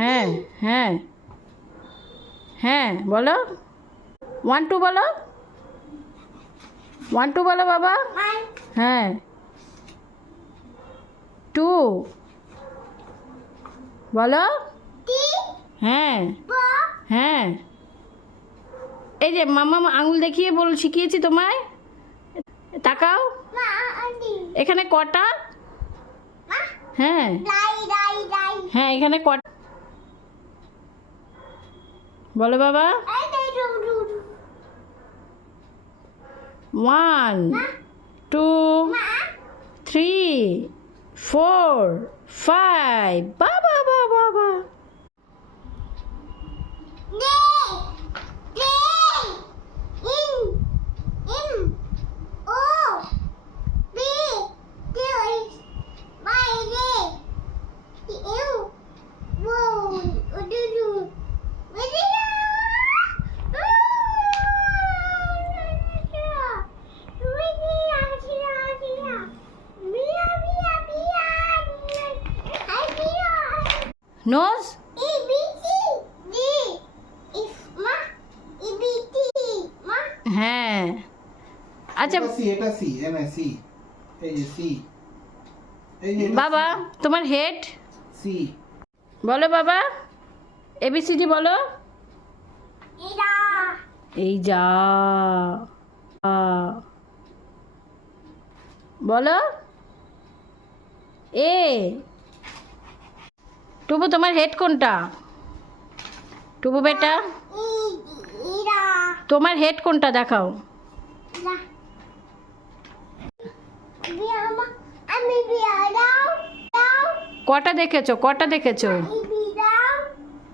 হ্যাঁ হ্যাঁ হ্যাঁ বলো 1 2 বলো 1 2 বলো বাবা হ্যাঁ 2 বলো হ্যাঁ হ্যাঁ এই যে মামা আঙুল দেখিয়ে শিখিয়েছি তোমায় তাকাও এখানে কটা হ্যাঁ হ্যাঁ এখানে কটা বলো বাবা 1 2 3 4 5 বাবা বাবা বাবা নোজ হ্যাঁ আচ্ছা এটা সি এনে সি এই যে সি এই যে বাবা তোমার হেড সি বলো বাবা এবিসিডি বলো এই যা বলো এ টুবু তোমার হেড কোনটা টুবু বেটা তোমার হেড কোনটা দেখাও কটা দেখেছো